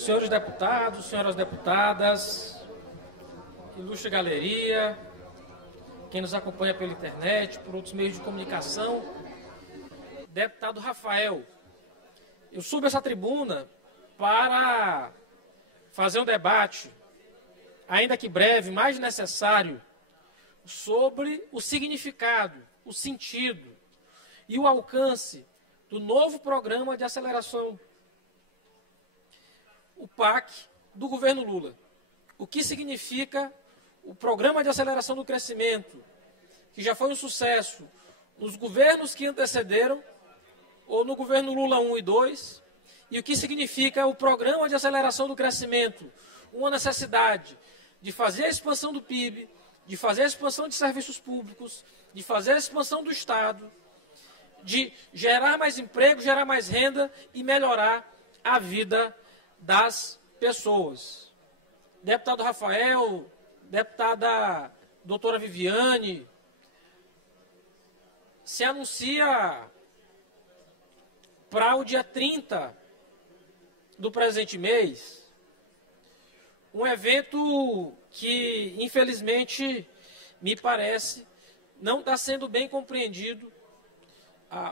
Senhores deputados, senhoras deputadas, ilustre galeria, quem nos acompanha pela internet, por outros meios de comunicação, deputado Rafael, eu subo essa tribuna para fazer um debate, ainda que breve, mais necessário, sobre o significado, o sentido e o alcance do novo programa de aceleração, o PAC, do governo Lula. O que significa o programa de aceleração do crescimento, que já foi um sucesso nos governos que antecederam, ou no governo Lula 1 e 2, e o que significa o programa de aceleração do crescimento, uma necessidade de fazer a expansão do PIB, de fazer a expansão de serviços públicos, de fazer a expansão do Estado, de gerar mais emprego, gerar mais renda e melhorar a vida das pessoas. Deputado Rafael, deputada doutora Viviane, se anuncia para o dia 30 do presente mês um evento que, infelizmente, me parece, não está sendo bem compreendido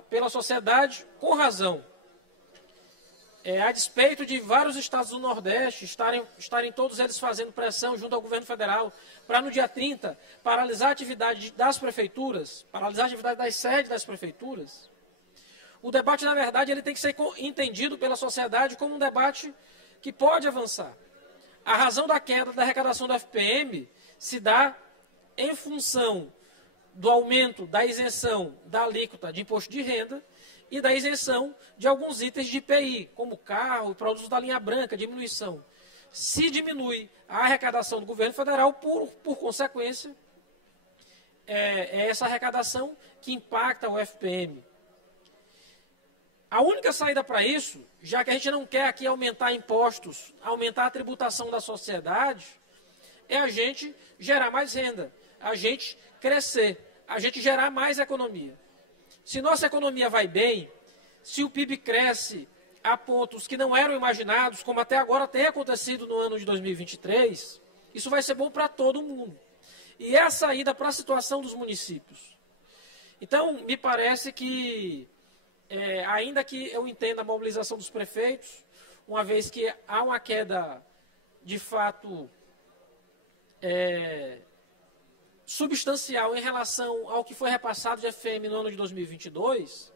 pela sociedade, com razão. A despeito de vários estados do Nordeste estarem todos eles fazendo pressão junto ao governo federal para, no dia 30, paralisar a atividade das prefeituras, paralisar a atividade das sedes das prefeituras, o debate, na verdade, ele tem que ser entendido pela sociedade como um debate que pode avançar. A razão da queda da arrecadação do FPM se dá em função do aumento da isenção da alíquota de imposto de renda e da isenção de alguns itens de IPI, como carro, produtos da linha branca, diminuição. Se diminui a arrecadação do governo federal, por consequência, é essa arrecadação que impacta o FPM. A única saída para isso, já que a gente não quer aqui aumentar impostos, aumentar a tributação da sociedade, é a gente gerar mais renda, a gente crescer, a gente gerar mais economia. Se nossa economia vai bem, se o PIB cresce a pontos que não eram imaginados, como até agora tem acontecido no ano de 2023, isso vai ser bom para todo mundo. E é a saída para a situação dos municípios. Então, me parece que, ainda que eu entenda a mobilização dos prefeitos, uma vez que há uma queda, de fato, substancial em relação ao que foi repassado de FPM no ano de 2022,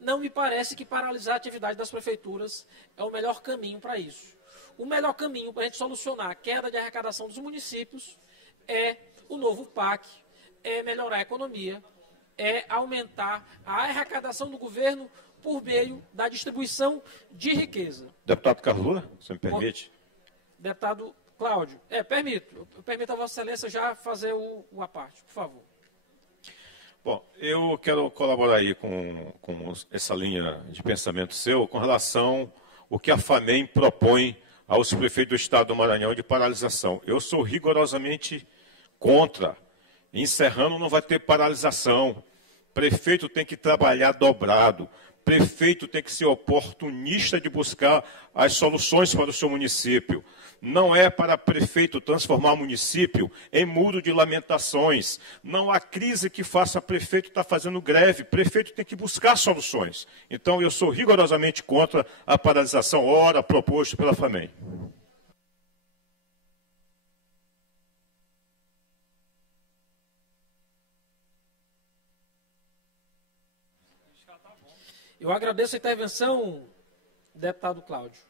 não me parece que paralisar a atividade das prefeituras é o melhor caminho para isso. O melhor caminho para a gente solucionar a queda de arrecadação dos municípios é o novo PAC, é melhorar a economia, é aumentar a arrecadação do governo por meio da distribuição de riqueza. Deputado Carlos Lula, você me permite? Deputado Cláudio, permito. Eu permito a Vossa Excelência já fazer a parte, por favor. Bom, eu quero colaborar aí com essa linha de pensamento seu com relação ao que a FAMEM propõe aos prefeitos do Estado do Maranhão de paralisação. Eu sou rigorosamente contra. Encerrando não vai ter paralisação. Prefeito tem que trabalhar dobrado. Prefeito tem que ser oportunista de buscar as soluções para o seu município. Não é para prefeito transformar o município em muro de lamentações. Não há crise que faça prefeito estar fazendo greve. Prefeito tem que buscar soluções. Então, eu sou rigorosamente contra a paralisação, ora proposto pela FAMEM. Eu agradeço a intervenção, deputado Cláudio.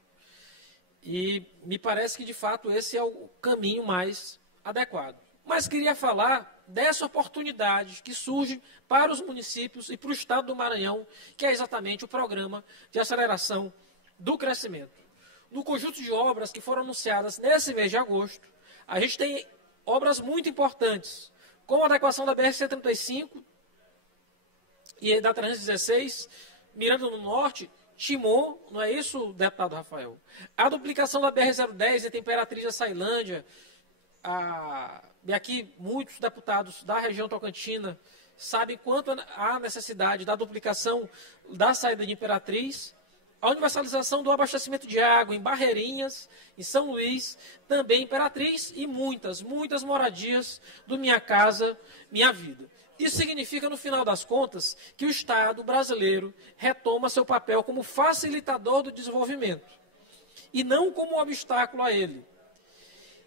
E me parece que, de fato, esse é o caminho mais adequado. Mas queria falar dessa oportunidade que surge para os municípios e para o Estado do Maranhão, que é exatamente o Programa de Aceleração do Crescimento. No conjunto de obras que foram anunciadas nesse mês de agosto, a gente tem obras muito importantes, como a adequação da BR-135 e da 316, Miranda do Norte, Timon, não é isso, deputado Rafael? A duplicação da BR-010 entre Imperatriz e Açailândia, e aqui muitos deputados da região tocantina sabem quanto há necessidade da duplicação da saída de Imperatriz A universalização do abastecimento de água em Barreirinhas, em São Luís, também em Imperatriz e muitas moradias do Minha Casa, Minha Vida. Isso significa, no final das contas, que o Estado brasileiro retoma seu papel como facilitador do desenvolvimento e não como um obstáculo a ele.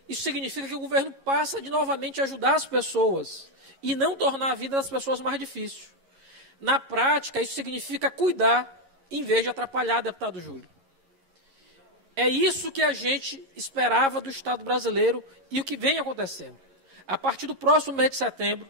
Isso significa que o governo passa de novamente ajudar as pessoas e não tornar a vida das pessoas mais difícil. Na prática, isso significa cuidar em vez de atrapalhar, deputado Júlio. É isso que a gente esperava do Estado brasileiro e o que vem acontecendo. A partir do próximo mês de setembro,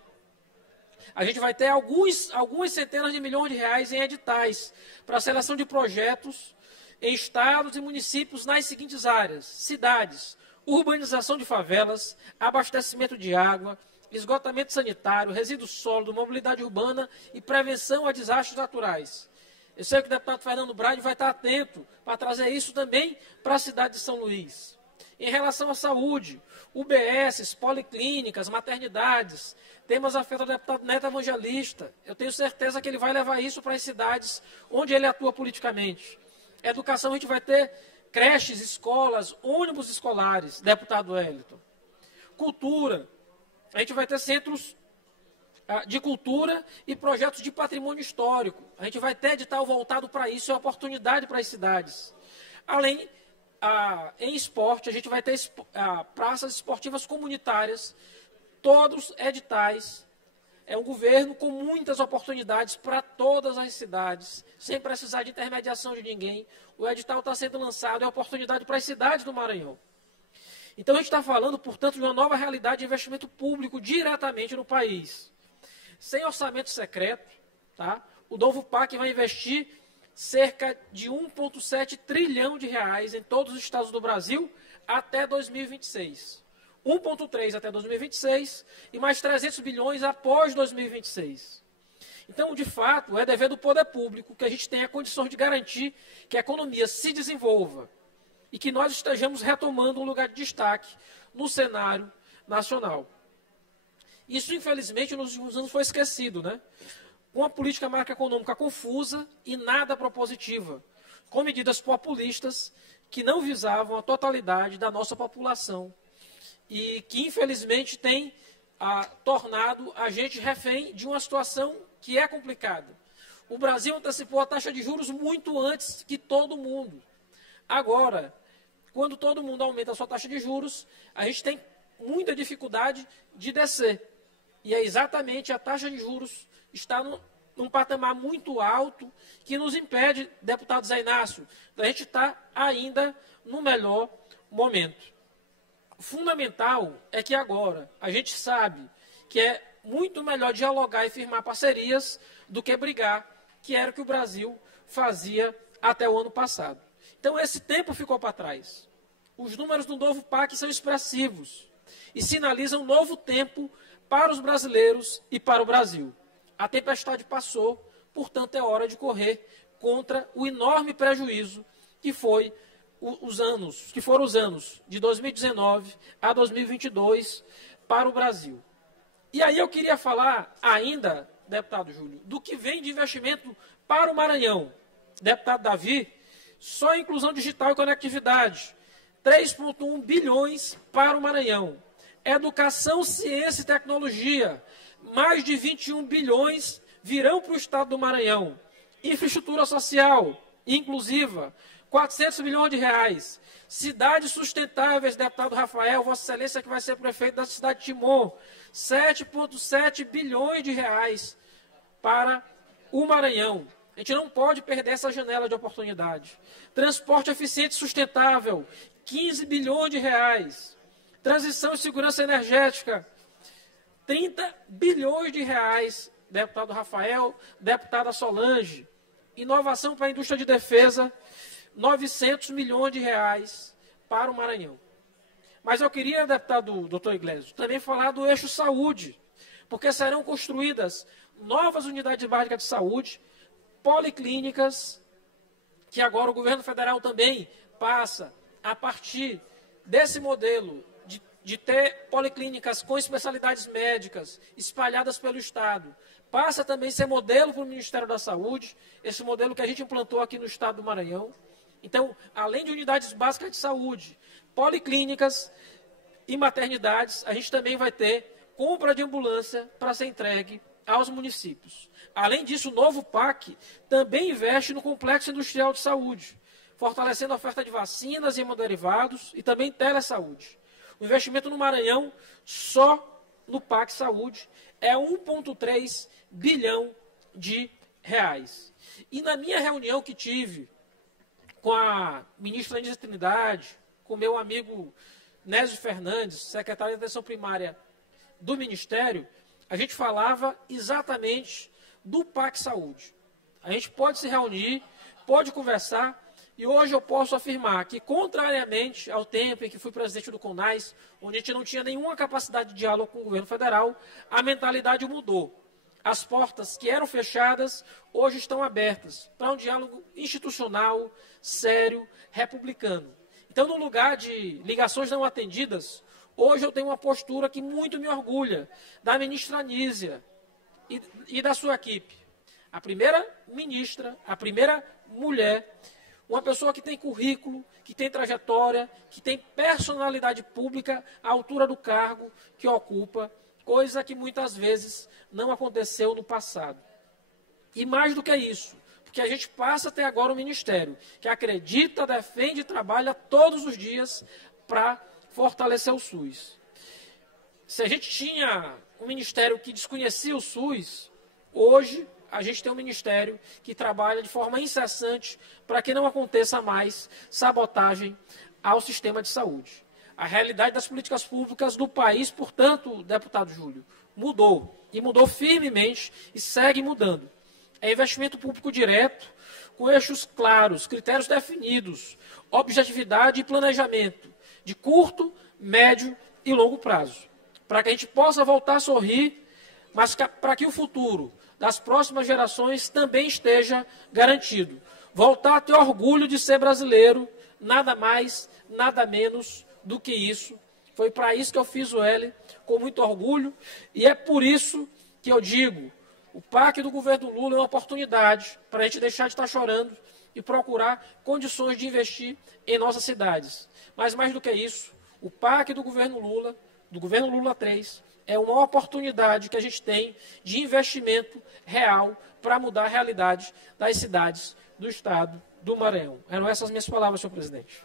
a gente vai ter algumas centenas de milhões de reais em editais para a seleção de projetos em estados e municípios nas seguintes áreas: cidades, urbanização de favelas, abastecimento de água, esgotamento sanitário, resíduo sólido, mobilidade urbana e prevenção a desastres naturais. Eu sei que o deputado Fernando Braide vai estar atento para trazer isso também para a cidade de São Luís. Em relação à saúde, UBSs, policlínicas, maternidades, temas afetos ao deputado Neto Evangelista. Eu tenho certeza que ele vai levar isso para as cidades onde ele atua politicamente. Educação, a gente vai ter creches, escolas, ônibus escolares, deputado Wellington. Cultura, a gente vai ter centros de cultura e projetos de patrimônio histórico. A gente vai ter edital voltado para isso, é uma oportunidade para as cidades. Além, em esporte, a gente vai ter praças esportivas comunitárias, todos editais. É um governo com muitas oportunidades para todas as cidades, sem precisar de intermediação de ninguém. O edital está sendo lançado, é oportunidade para as cidades do Maranhão. Então, a gente está falando, portanto, de uma nova realidade de investimento público diretamente no país. Sem orçamento secreto, tá? O novo PAC vai investir cerca de 1,7 trilhão de reais em todos os estados do Brasil até 2026. 1,3 até 2026 e mais 300 bilhões após 2026. Então, de fato, é dever do poder público que a gente tenha condições de garantir que a economia se desenvolva e que nós estejamos retomando um lugar de destaque no cenário nacional. Isso, infelizmente, nos últimos anos foi esquecido, né? Com a política macroeconômica confusa e nada propositiva, com medidas populistas que não visavam a totalidade da nossa população e que, infelizmente, tem tornado a gente refém de uma situação que é complicada. O Brasil antecipou a taxa de juros muito antes que todo mundo. Agora, quando todo mundo aumenta a sua taxa de juros, a gente tem muita dificuldade de descer. E é exatamente a taxa de juros está num patamar muito alto que nos impede, deputado Zé Inácio, da gente estar ainda no melhor momento. O fundamental é que agora a gente sabe que é muito melhor dialogar e firmar parcerias do que brigar, que era o que o Brasil fazia até o ano passado. Então esse tempo ficou para trás. Os números do novo PAC são expressivos e sinalizam um novo tempo para os brasileiros e para o Brasil. A tempestade passou, portanto é hora de correr contra o enorme prejuízo que foram os anos de 2019 a 2022 para o Brasil. E aí eu queria falar ainda, deputado Júlio, do que vem de investimento para o Maranhão. Deputado Davi, só a inclusão digital e conectividade, 3,1 bilhões para o Maranhão. Educação, ciência e tecnologia, mais de 21 bilhões virão para o estado do Maranhão. Infraestrutura social, inclusiva, 400 milhões de reais. Cidades sustentáveis, deputado Rafael, Vossa Excelência que vai ser prefeito da cidade de Timon, 7,7 bilhões de reais para o Maranhão. A gente não pode perder essa janela de oportunidade. Transporte eficiente e sustentável, 15 bilhões de reais. Transição e segurança energética, 30 bilhões de reais, deputado Rafael, deputada Solange. Inovação para a indústria de defesa, 900 milhões de reais para o Maranhão. Mas eu queria, deputado doutor Iglesias, também falar do eixo saúde, porque serão construídas novas unidades básicas de saúde, policlínicas, que agora o governo federal também passa, a partir desse modelo de de ter policlínicas com especialidades médicas espalhadas pelo Estado, passa também a ser modelo para o Ministério da Saúde, esse modelo que a gente implantou aqui no Estado do Maranhão. Então, além de unidades básicas de saúde, policlínicas e maternidades, a gente também vai ter compra de ambulância para ser entregue aos municípios. Além disso, o novo PAC também investe no complexo industrial de saúde, fortalecendo a oferta de vacinas e hemoderivados e também telesaúde. O investimento no Maranhão, só no PAC Saúde, é 1,3 bilhão de reais. E na minha reunião que tive com a ministra Anísia Trindade, com meu amigo Nésio Fernandes, secretário de Atenção Primária do Ministério, a gente falava exatamente do PAC Saúde. A gente pode se reunir, pode conversar, e hoje eu posso afirmar que, contrariamente ao tempo em que fui presidente do CONAS, onde a gente não tinha nenhuma capacidade de diálogo com o governo federal, a mentalidade mudou. As portas que eram fechadas, hoje estão abertas para um diálogo institucional, sério, republicano. Então, no lugar de ligações não atendidas, hoje eu tenho uma postura que muito me orgulha, da ministra Anísia e da sua equipe. A primeira ministra, a primeira mulher, uma pessoa que tem currículo, que tem trajetória, que tem personalidade pública à altura do cargo que ocupa, coisa que muitas vezes não aconteceu no passado. E mais do que isso, porque a gente passa até agora um ministério que acredita, defende e trabalha todos os dias para fortalecer o SUS. Se a gente tinha um ministério que desconhecia o SUS, hoje a gente tem um ministério que trabalha de forma incessante para que não aconteça mais sabotagem ao sistema de saúde. A realidade das políticas públicas do país, portanto, deputado Júlio, mudou. E mudou firmemente e segue mudando. É investimento público direto, com eixos claros, critérios definidos, objetividade e planejamento, de curto, médio e longo prazo. Para que a gente possa voltar a sorrir, mas para que o futuro das próximas gerações também esteja garantido. Voltar a ter orgulho de ser brasileiro, nada mais, nada menos do que isso. Foi para isso que eu fiz o L, com muito orgulho, e é por isso que eu digo, o PAC do governo Lula é uma oportunidade para a gente deixar de estar chorando e procurar condições de investir em nossas cidades. Mas mais do que isso, o PAC do governo Lula 3, é uma oportunidade que a gente tem de investimento real para mudar a realidade das cidades do estado do Maranhão. Eram essas minhas palavras, senhor presidente.